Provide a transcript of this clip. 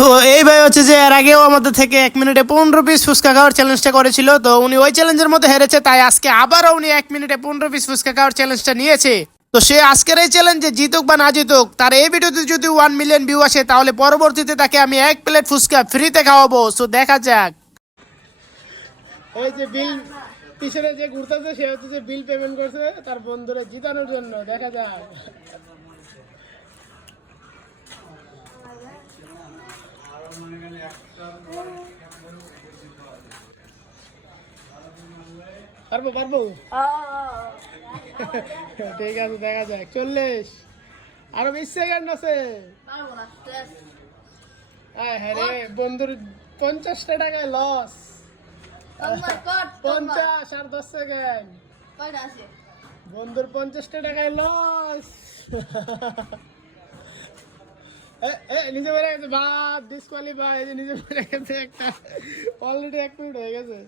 তো এই ভাই হচ্ছে যে এর আগেও আমাদের থেকে 1 মিনিটে 15 পিস ফুচকা খাওয়ার চ্যালেঞ্জটা করেছিল, তো উনি ওই চ্যালেঞ্জের মধ্যে হেরেছে, তাই আজকে আবারও উনি 1 মিনিটে 15 পিস ফুচকা খাওয়ার চ্যালেঞ্জটা নিয়েছে। তো সে আজকের এই চ্যালেঞ্জে জিতুক বা না জিতুক, তার এই ভিডিওতে যদি 1 মিলিয়ন ভিউ আসে তাহলে পরবর্তীতে তাকে আমি 1 প্লেট ফুচকা ফ্রিতে খাওয়াবো। সো দেখা যাক। এই যে বিল পিছনে যে ঘুরতেছে সে হচ্ছে যে বিল পেমেন্ট করছে তার বন্ধুরে জিতানোর জন্য। দেখা যাক। পারবো পারবো। ঠিক আছে, দেখা যাক। 40, আরো 20 সেকেন্ড আছে। হ্যাঁ রে, বন্ধুর 50টা টাকায় লস। 50 আর 10 সেকেন্ড। বন্ধুর 50টা টাকায় লস। নিজে বেড়ে গেছে, বাদ ডিসকোয়ালিফাই। নিজে বেড়ে গেছে একটা, অলরেডি 1 মিনিট হয়ে গেছে।